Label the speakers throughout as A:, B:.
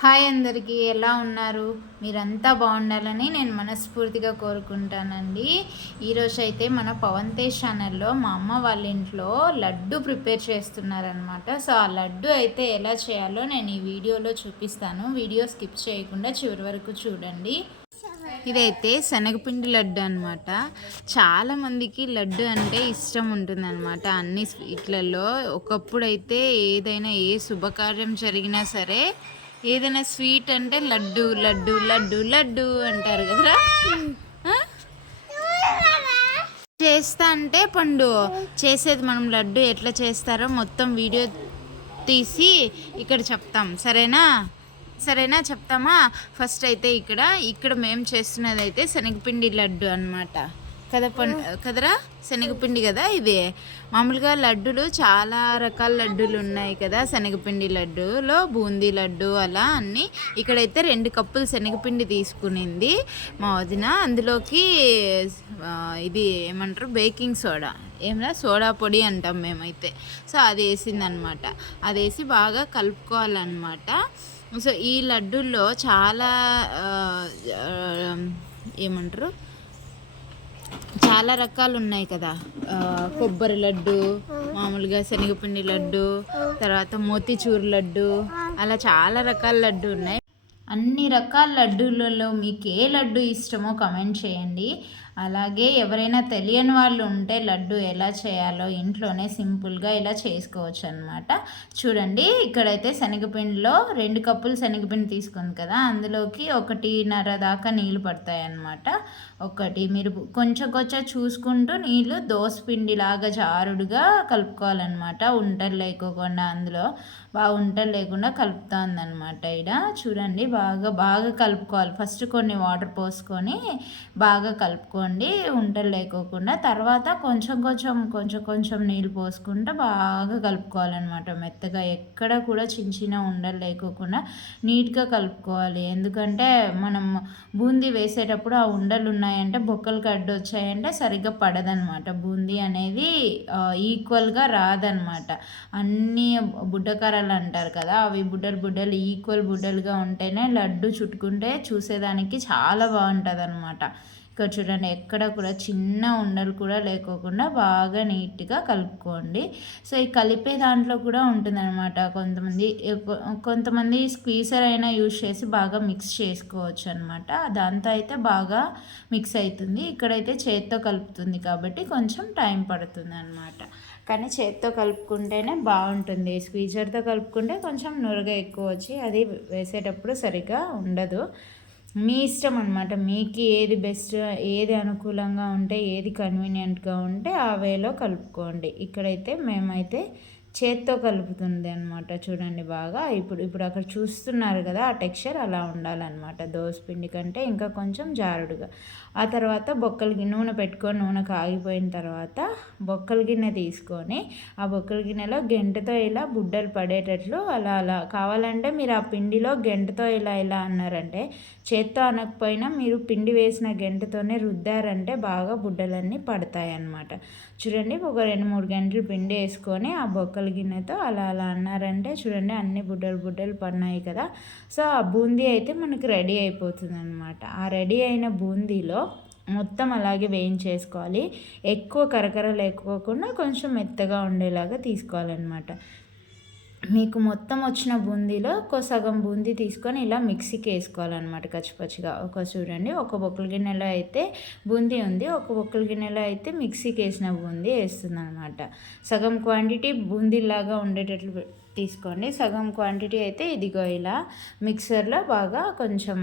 A: Hi అందరికీ ఎలా ఉన్నారు? మీరంతా బాగుండాలని నేను మనస్ఫూర్తిగా కోరుకుంటానండి. ఈరోజు అయితే మన పవన్ తేజ్ ఛానల్లో మా అమ్మ వాళ్ళ ఇంట్లో లడ్డు ప్రిపేర్ చేస్తున్నారనమాట సో ఆ లడ్డు అయితే ఎలా చేయాలో నేను ఈ వీడియోలో చూపిస్తాను. వీడియో స్కిప్ చేయకుండా చివరి వరకు చూడండి. ఇదైతే శనగపిండి లడ్డు అనమాట చాలామందికి లడ్డు అంటే ఇష్టం ఉంటుందన్నమాట. అన్ని స్వీట్లలో ఒకప్పుడు అయితే ఏదైనా ఏ శుభకార్యం జరిగినా సరే ఏదైనా స్వీట్ అంటే లడ్డు లడ్డు లడ్డు లడ్డు అంటారు కదరా? చేస్తా అంటే పండు. చేసేది మనం లడ్డు ఎట్లా చేస్తారో మొత్తం వీడియో తీసి ఇక్కడ చెప్తాం. సరేనా? సరేనా? చెప్తామా? ఫస్ట్ అయితే ఇక్కడ ఇక్కడ మేము చేస్తున్నది అయితే శనగపిండి లడ్డు అన్నమాట. కదా కదరా? శనగపిండి కదా ఇది. మామూలుగా లడ్డులు చాలా రకాల లడ్డూలు ఉన్నాయి కదా. శనగపిండి లడ్డూలో బూందీ లడ్డు అలా అన్నీ. ఇక్కడైతే రెండు కప్పులు శనగపిండి తీసుకునింది మా వదిన. అందులోకి ఇది ఏమంటారు? Baking soda. ఏమన్నా సోడా పొడి అంటాం మేమైతే. సో అది వేసిందనమాట. అది వేసి బాగా కలుపుకోవాలన్నమాట సో ఈ లడ్డూల్లో చాలా ఏమంటారు? చాలా రకాలు ఉన్నాయి కదా కొబ్బరి లడ్డు మామూలుగా శనగపిండి లడ్డు తర్వాత మోతీచూర్ లడ్డు అలా చాలా రకాల లడ్డు ఉన్నాయి. అన్ని రకాల లడ్డూలలో మీకు ఏ లడ్డు ఇష్టమో కమెంట్ చేయండి. అలాగే ఎవరైనా తెలియని వాళ్ళు ఉంటే లడ్డు ఎలా చేయాలో ఇంట్లోనే సింపుల్గా ఇలా చేసుకోవచ్చు అనమాట చూడండి ఇక్కడైతే శనగపిండిలో రెండు కప్పులు శనగపిండి తీసుకుంది కదా అందులోకి ఒకటిన్నర దాకా నీళ్ళు పడతాయి అన్నమాట ఒకటి మీరు కొంచెం కొంచెం చూసుకుంటూ నీళ్ళు దోసపిండిలాగా జారుడుగా కలుపుకోవాలన్నమాట. ఉంటలు లేకోకుండా అందులో బాగా ఉంటలు లేకుండా కలుపుతుందన్నమాట ఇక్కడ చూడండి బాగా బాగా కలుపుకోవాలి. ఫస్ట్ కొన్ని వాటర్ పోసుకొని బాగా పెట్టుకోండి ఉంటలు లేకోకుండా తర్వాత కొంచెం కొంచెం కొంచెం కొంచెం నీళ్ళు పోసుకుంటూ బాగా కలుపుకోవాలన్నమాట. మెత్తగా ఎక్కడ కూడా చిన్న చిన్న ఉండలు లేకోకుండా నీట్గా కలుపుకోవాలి. ఎందుకంటే మనం బూందీ వేసేటప్పుడు ఆ ఉండలు ఉన్నాయంటే బొక్కలు కడ్డు వచ్చాయంటే సరిగ్గా పడదనమాట బూందీ అనేది ఈక్వల్గా రాదనమాట అన్ని బుడ్డకారాలు అంటారు కదా అవి బుడ్డలు బుడ్డలు ఈక్వల్ బుడ్డలుగా ఉంటేనే లడ్డు చుట్టుకుంటే చూసేదానికి చాలా బాగుంటుంది అనమాట ఇక్కడ చూడండి ఎక్కడ కూడా చిన్న ఉండలు కూడా లేకోకుండా బాగా నీట్గా కలుపుకోండి. సో ఈ కలిపే దాంట్లో కూడా ఉంటుందన్నమాట. కొంతమంది కొంతమంది స్క్వీజర్ అయినా యూజ్ చేసి బాగా మిక్స్ చేసుకోవచ్చు అనమాట దాంతో అయితే బాగా మిక్స్ అవుతుంది ఇక్కడైతే చేత్తో కలుపుతుంది కాబట్టి కొంచెం టైం పడుతుంది అనమాట కానీ చేత్తో కలుపుకుంటేనే బాగుంటుంది. స్క్వీజర్తో కలుపుకుంటే కొంచెం నురగ ఎక్కువ వచ్చి అది వేసేటప్పుడు సరిగ్గా ఉండదు. మీ ఇష్టం అనమాట మీకు ఏది బెస్ట్ ఏది అనుకూలంగా ఉంటే ఏది కన్వీనియంట్గా ఉంటే ఆ వేలో కలుపుకోండి. ఇక్కడైతే మేమైతే చేత్తో కలుపుతుంది అనమాట చూడండి బాగా. ఇప్పుడు ఇప్పుడు అక్కడ చూస్తున్నారు కదా ఆ టెక్స్చర్ అలా ఉండాలన్నమాట. పిండి కంటే ఇంకా కొంచెం జారుడుగా. ఆ తర్వాత బొక్కల నూనె పెట్టుకొని నూనె కాగిపోయిన తర్వాత బొక్కల గిన్నె తీసుకొని ఆ బొక్కల గిన్నెలో గెంటతో ఇలా బుడ్డలు పడేటట్లు అలా అలా కావాలంటే మీరు ఆ పిండిలో గెంటతో ఇలా ఇలా అన్నారంటే చేత్తో అనకపోయినా మీరు పిండి వేసిన గెంటతోనే రుద్దారంటే బాగా బుడ్డలన్నీ పడతాయి అన్నమాట చూడండి ఒక రెండు మూడు గంటలు పిండి వేసుకొని ఆ బొక్కలు గిన్నెతో అలా అలా అన్నారంటే చూడండి అన్ని బుడ్డలు బుడ్డలు పడినాయి కదా. సో ఆ బూందీ అయితే మనకి రెడీ అయిపోతుంది అనమాట ఆ రెడీ అయిన బూందీలో మొత్తం అలాగే వేయించేసుకోవాలి. ఎక్కువ కరకర లేకోకుండా కొంచెం మెత్తగా ఉండేలాగా తీసుకోవాలన్నమాట. మీకు మొత్తం వచ్చిన బూందీలో ఒక సగం బూందీ తీసుకొని ఇలా మిక్సీకి వేసుకోవాలన్నమాట కచ్చిపచ్చిగా ఒక చూడండి ఒక బొక్కల గిన్నెలో అయితే బూందీ ఉంది ఒక బొక్కల గిన్నెలో అయితే మిక్సీకి వేసిన బూందీ వేస్తుంది అనమాట సగం క్వాంటిటీ బూందీలాగా ఉండేటట్లు తీసుకోండి. సగం క్వాంటిటీ అయితే ఇదిగో ఇలా మిక్సర్లో బాగా కొంచెం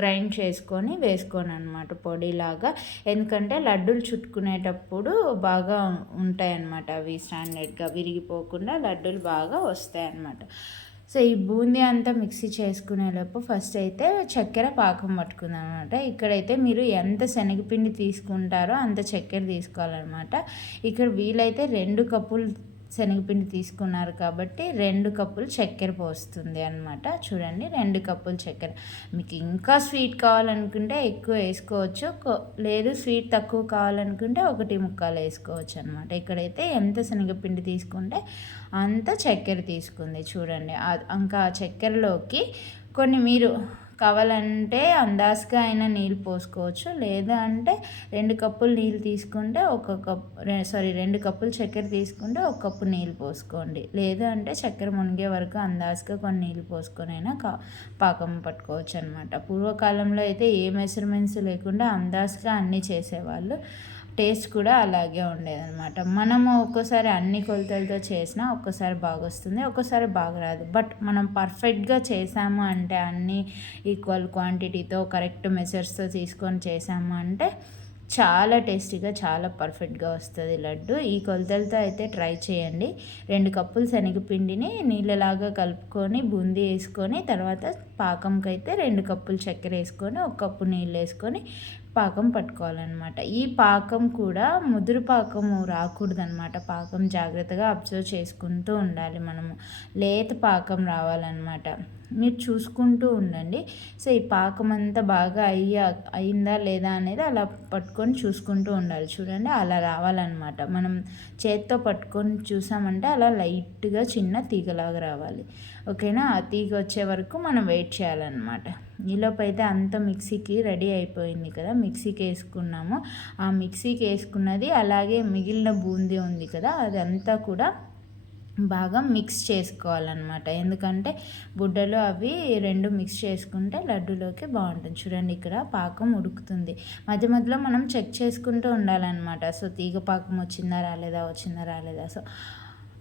A: గ్రైండ్ చేసుకొని వేసుకోను అనమాట పొడిలాగా. ఎందుకంటే లడ్డూలు చుట్టుకునేటప్పుడు బాగా ఉంటాయి అన్నమాట అవి స్టాండర్డ్గా విరిగిపోకుండా లడ్డూలు బాగా వస్తాయి అన్నమాట సో ఈ బూందీ అంతా మిక్సీ చేసుకునేలోపు ఫస్ట్ అయితే చక్కెర పాకం పట్టుకుందాం అనమాట ఇక్కడైతే మీరు ఎంత శనగపిండి తీసుకుంటారో అంత చక్కెర తీసుకోవాలన్నమాట. ఇక్కడ వీలైతే రెండు కప్పులు శనగపిండి తీసుకున్నారు కాబట్టి రెండు కప్పులు చక్కెర పోస్తుంది అనమాట చూడండి రెండు కప్పులు చక్కెర. మీకు ఇంకా స్వీట్ కావాలనుకుంటే ఎక్కువ వేసుకోవచ్చు. లేదు స్వీట్ తక్కువ కావాలనుకుంటే ఒకటి ముక్కాలు వేసుకోవచ్చు అనమాట ఇక్కడైతే ఎంత శనగపిండి తీసుకుంటే అంత చక్కెర తీసుకుంది చూడండి. ఇంకా ఆ చక్కెరలోకి కొన్ని మీరు కావాలంటే అందాజుగా అయినా నీళ్ళు పోసుకోవచ్చు. లేదా అంటే రెండు కప్పులు నీళ్ళు తీసుకుంటే ఒక కప్ సారీ రెండు కప్పులు చక్కెర తీసుకుంటే ఒక కప్పు నీళ్ళు పోసుకోండి. లేదా అంటే చక్కెర మునిగే వరకు అందాజుగా కొన్ని నీళ్ళు పోసుకొని అయినా కా పాకం పట్టుకోవచ్చు అనమాట పూర్వకాలంలో అయితే ఏ మెజర్మెంట్స్ లేకుండా అందాజుగా అన్నీ చేసేవాళ్ళు. టేస్ట్ కూడా అలాగే ఉండేదన్నమాట. మనము ఒక్కోసారి అన్ని కొలతలతో చేసినా ఒక్కోసారి బాగా వస్తుంది ఒక్కోసారి బాగా రాదు బట్ మనం పర్ఫెక్ట్గా చేసాము అంటే అన్ని ఈక్వల్ క్వాంటిటీతో కరెక్ట్ మెజర్స్తో తీసుకొని చేసాము అంటే చాలా టేస్టీగా చాలా పర్ఫెక్ట్గా వస్తుంది లడ్డు. ఈ కొలతలతో అయితే ట్రై చేయండి. రెండు కప్పులు శనగపిండిని నీళ్ళలాగా కలుపుకొని బూందీ వేసుకొని తర్వాత పాకంకి అయితే రెండు కప్పులు చక్కెర వేసుకొని ఒక కప్పు నీళ్ళు వేసుకొని పాకం పట్టుకోవాలన్నమాట. ఈ పాకం కూడా ముదురు పాకము రాకూడదనమాట పాకం జాగ్రత్తగా అబ్జర్వ్ చేసుకుంటూ ఉండాలి మనము. లేత పాకం రావాలన్నమాట. మీరు చూసుకుంటూ ఉండండి. సో ఈ పాకం అంతా బాగా అయ్యా అయిందా లేదా అనేది అలా పట్టుకొని చూసుకుంటూ ఉండాలి. చూడండి అలా రావాలన్నమాట. మనం చేత్తో పట్టుకొని చూసామంటే అలా లైట్గా చిన్న తీగలాగా రావాలి. ఓకేనా? ఆ తీగ వచ్చే వరకు మనం వెయిట్ చేయాలన్నమాట. ఈలోపు అయితే అంత మిక్సీకి రెడీ అయిపోయింది కదా మిక్సీకి వేసుకున్నాము ఆ మిక్సీకి వేసుకున్నది అలాగే మిగిలిన బూందీ ఉంది కదా అదంతా కూడా బాగా మిక్స్ చేసుకోవాలన్నమాట. ఎందుకంటే బుడ్డలు అవి రెండు మిక్స్ చేసుకుంటే లడ్డులోకి బాగుంటుంది. చూడండి ఇక్కడ పాకం ఉడుకుతుంది. మధ్య మధ్యలో మనం చెక్ చేసుకుంటూ ఉండాలన్నమాట. సో తీగ పాకం వచ్చిందా రాలేదా వచ్చిందా రాలేదా? సో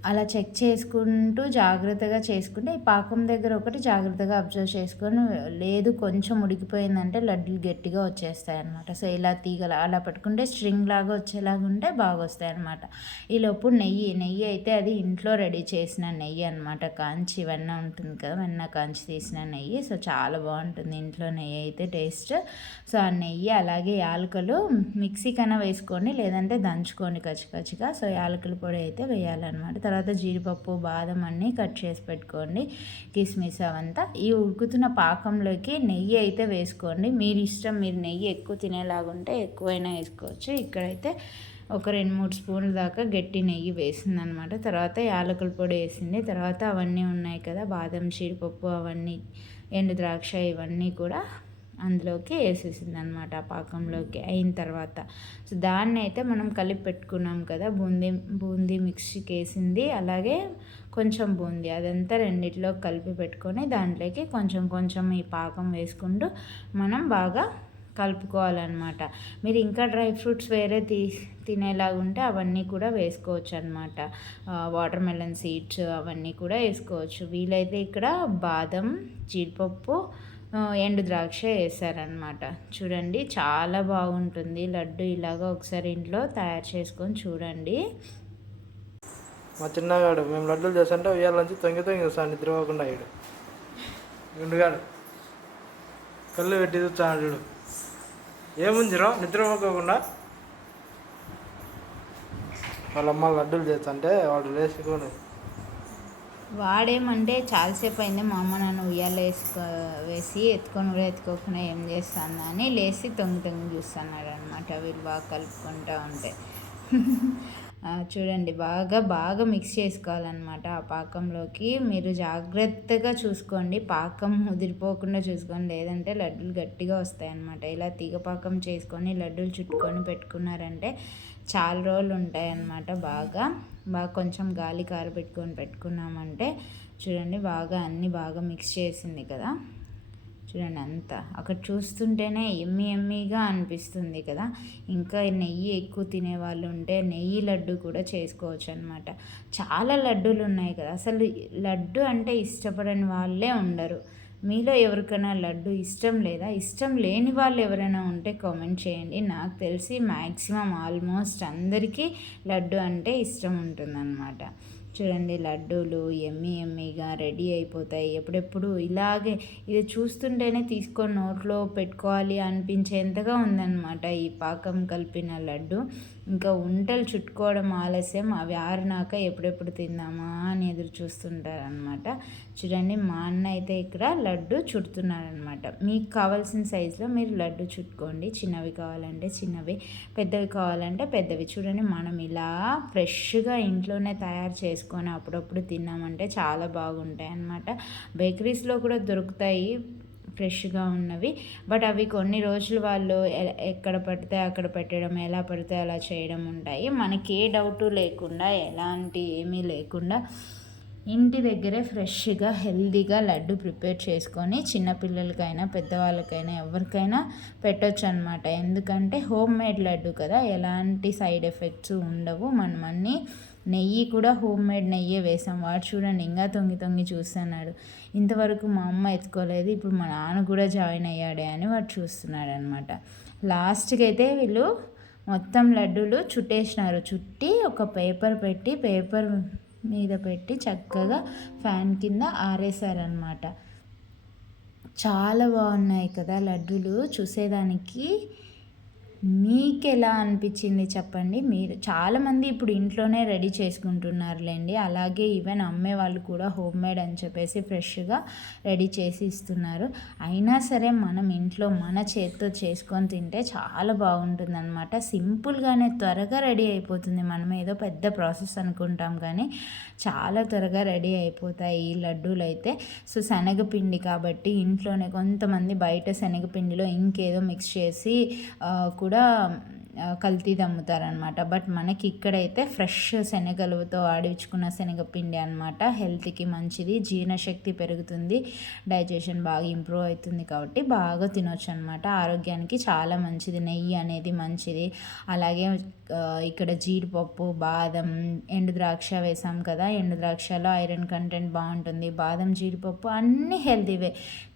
A: అలా చెక్ చేసుకుంటూ జాగ్రత్తగా చేసుకుంటే ఈ పాకం దగ్గర ఒకటి జాగ్రత్తగా అబ్జర్వ్ చేసుకొని లేదు కొంచెం ఉడికిపోయిందంటే లడ్డూలు గట్టిగా వచ్చేస్తాయి అనమాట సో ఇలా తీగల అలా పట్టుకుంటే స్ట్రింగ్ లాగా వచ్చేలాగా ఉంటే బాగా వస్తాయి అనమాట ఈలోపు నెయ్యి నెయ్యి అయితే అది ఇంట్లో రెడీ చేసిన నెయ్యి అనమాట కాంచి వెన్న ఉంటుంది కదా వెన్న కాంచి తీసిన నెయ్యి. సో చాలా బాగుంటుంది ఇంట్లో నెయ్యి అయితే టేస్ట్. సో ఆ నెయ్యి అలాగే యాలకలు మిక్సీ కన్నా వేసుకోండి లేదంటే దంచుకోండి కచ్చికచ్చిగా సో యాలకల పొడి అయితే వేయాలన్నమాట. తర్వాత జీడిపప్పు బాదం అన్నీ కట్ చేసి పెట్టుకోండి. కిస్మిస్ అవంతా. ఈ ఉడుకుతున్న పాకంలోకి నెయ్యి అయితే వేసుకోండి. మీరు ఇష్టం మీరు నెయ్యి ఎక్కువ తినేలాగుంటే ఎక్కువైనా వేసుకోవచ్చు. ఇక్కడైతే ఒక రెండు మూడు స్పూన్ల దాకా గట్టి నెయ్యి వేసిందనమాట. తర్వాత యాలకుల పొడి వేసింది. తర్వాత అవన్నీ ఉన్నాయి కదా బాదం జీడిపప్పు అవన్నీ ఎండు ద్రాక్ష ఇవన్నీ కూడా అందులోకి వేసేసింది అనమాట ఆ పాకంలోకి అయిన తర్వాత. సో దాన్ని అయితే మనం కలిపి పెట్టుకున్నాం కదా బూందీ బూందీ మిక్సీకి వేసింది. అలాగే కొంచెం బూందీ అదంతా రెండిట్లో కలిపి పెట్టుకొని దాంట్లోకి కొంచెం కొంచెం ఈ పాకం వేసుకుంటూ మనం బాగా కలుపుకోవాలన్నమాట మీరు ఇంకా డ్రై ఫ్రూట్స్ వేరే తీ తినేలాగుంటే అవన్నీ కూడా వేసుకోవచ్చు అనమాట వాటర్ మెలన్ సీడ్స్ అవన్నీ కూడా వేసుకోవచ్చు. వీలైతే ఇక్కడ బాదం జీడిపప్పు ఎండు ద్రాక్ష వేసారనమాట చూడండి చాలా బాగుంటుంది. లడ్డు ఇలాగ ఒకసారి ఇంట్లో తయారు చేసుకొని చూడండి.
B: మా చిన్నగాడు మేము లడ్డూలు చేస్తుంటే ఉయ్యాల నుంచి తొంగి తొంగి చూస్తాను నిద్రపోకుండా అయ్యాడు. గుండుగాడు కళ్ళు పెట్టి చూస్తాను చూడు. ఏముందిరో నిద్రపోకోకుండా వాళ్ళమ్మ లడ్డూలు చేస్తుంటే వాడు లేచుకొని
A: వాడేమంటే చాలాసేపు అయింది మా అమ్మ నన్ను ఉయ్యాల వేసుకో వేసి ఎత్తుకొని కూడా ఎత్తుకోకుండా ఏం చేస్తాను అని లేచి తొంగి తొంగి చూస్తున్నాడు అనమాట వీళ్ళు బాగా కలుపుకుంటూ ఉంటే. చూడండి బాగా బాగా మిక్స్ చేసుకోవాలన్నమాట ఆ పాకంలోకి. మీరు జాగ్రత్తగా చూసుకోండి. పాకం ముదిరిపోకుండా చూసుకోండి. లేదంటే లడ్డూలు గట్టిగా వస్తాయన్నమాట. ఇలా తీగ పాకం చేసుకొని లడ్డూలు చుట్టుకొని పెట్టుకున్నారంటే చాలా రోజులు ఉంటాయన్నమాట బాగా. బాగా కొంచెం గాలి కారపెట్టుకొని పెట్టుకున్నామంటే చూడండి బాగా అన్నీ బాగా మిక్స్ చేసింది కదా. చూడండి అంత. అక్కడ చూస్తుంటేనే ఎమ్మి ఎమ్మిగా అనిపిస్తుంది కదా. ఇంకా నెయ్యి ఎక్కువ తినే వాళ్ళు ఉంటే నెయ్యి లడ్డు కూడా చేసుకోవచ్చు అనమాట చాలా లడ్డూలు ఉన్నాయి కదా. అసలు లడ్డు అంటే ఇష్టపడని వాళ్ళే ఉండరు. మీలో ఎవరికైనా లడ్డు ఇష్టం లేదా? ఇష్టం లేని వాళ్ళు ఎవరైనా ఉంటే కామెంట్ చేయండి. నాకు తెలిసి మ్యాక్సిమం ఆల్మోస్ట్ అందరికీ లడ్డు అంటే ఇష్టం ఉంటుందన్నమాట. చూడండి లడ్డూలు ఎమ్మి ఎమ్మిగా రెడీ అయిపోతాయి. ఎప్పుడెప్పుడు ఇలాగే ఇది చూస్తుంటేనే తీసుకొని నోట్లో పెట్టుకోవాలి అనిపించేంతగా ఉందన్నమాట ఈ పాకం కలిపిన లడ్డు. ఇంకా వంటలు చుట్టుకోవడం ఆలస్యం అవి ఆరినాక ఎప్పుడెప్పుడు తిందామా అని ఎదురు చూస్తుంటారనమాట చూడండి మా అన్న అయితే ఇక్కడ లడ్డు చుడుతున్నారనమాట మీకు కావాల్సిన సైజులో మీరు లడ్డు చుట్టుకోండి. చిన్నవి కావాలంటే చిన్నవి పెద్దవి కావాలంటే పెద్దవి. చూడండి మనం ఇలా ఫ్రెష్గా ఇంట్లోనే తయారు చేసుకొని అప్పుడప్పుడు తిన్నామంటే చాలా బాగుంటాయి అన్నమాట బేకరీస్లో కూడా దొరుకుతాయి. ఫ్రెష్గా ఉన్నవి. బట్ అవి కొన్ని రోజులు వాళ్ళు ఎక్కడ పడితే అక్కడ పెట్టడం ఎలా పడితే అలా చేయడం ఉంటాయి. మనకి ఏ డౌట్ లేకుండా ఎలాంటి ఏమీ లేకుండా ఇంటి దగ్గరే ఫ్రెష్గా హెల్దీగా లడ్డు ప్రిపేర్ చేసుకొని చిన్నపిల్లలకైనా పెద్దవాళ్ళకైనా ఎవరికైనా పెట్టొచ్చు అనమాట ఎందుకంటే హోమ్ మేడ్ లడ్డు కదా ఎలాంటి సైడ్ ఎఫెక్ట్స్ ఉండవు. మనం అన్నీ నెయ్యి కూడా హోమ్ మేడ్ నెయ్యే వేసాం. వాడు చూడండి ఇంకా తొంగి తొంగి చూస్తున్నాడు. ఇంతవరకు మా అమ్మ ఎత్తుకోలేదు. ఇప్పుడు మా నాన్న కూడా జాయిన్ అయ్యాడే అని వాడు చూస్తున్నాడు అనమాట లాస్ట్కి అయితే వీళ్ళు మొత్తం లడ్డూలు చుట్టేసినారు. చుట్టి ఒక పేపర్ పెట్టి పేపర్ మీద పెట్టి చక్కగా ఫ్యాన్ కింద ఆరేసారనమాట చాలా బాగున్నాయి కదా లడ్డూలు. చూసేదానికి మీకు ఎలా అనిపించింది చెప్పండి? మీరు చాలామంది ఇప్పుడు ఇంట్లోనే రెడీ చేసుకుంటున్నారులేండి. అలాగే ఈవెన్ అమ్మే వాళ్ళు కూడా హోమ్ మేడ్ అని చెప్పేసి ఫ్రెష్గా రెడీ చేసి ఇస్తున్నారు. అయినా సరే మనం ఇంట్లో మన చేతితో చేసుకొని తింటే చాలా బాగుంటుంది అనమాట సింపుల్గానే త్వరగా రెడీ అయిపోతుంది. మనం ఏదో పెద్ద ప్రాసెస్ అనుకుంటాం కానీ చాలా త్వరగా రెడీ అయిపోతాయి ఈ లడ్డూలు అయితే. సో శనగపిండి కాబట్టి ఇంట్లోనే కొంతమంది బయట శనగపిండిలో ఇంకేదో మిక్స్ చేసి కూడా కూడా కల్తీది అమ్ముతారనమాట బట్ మనకి ఇక్కడైతే ఫ్రెష్ శనగలతో ఆడించుకున్న శనగపిండి అనమాట హెల్త్కి మంచిది జీర్ణశక్తి పెరుగుతుంది డైజెషన్ బాగా ఇంప్రూవ్ అవుతుంది కాబట్టి బాగా తినొచ్చు అనమాట ఆరోగ్యానికి చాలా మంచిది నెయ్యి అనేది మంచిది. అలాగే ఇక్కడ జీడిపప్పు బాదం ఎండు ద్రాక్ష వేసాం కదా ఎండు ద్రాక్షలో ఐరన్ కంటెంట్ బాగుంటుంది. బాదం జీడిపప్పు అన్నీ హెల్తీవే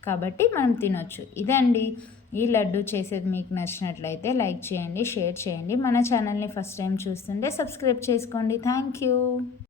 A: కాబట్టి మనం తినొచ్చు. ఇదండి. ఈ లడ్డు చేసేది మీకు నచ్చినట్లయితే లైక్ చేయండి షేర్ చేయండి. మన ఛానల్ని ఫస్ట్ టైం చూస్తుంటే సబ్స్క్రైబ్ చేసుకోండి. Thank you.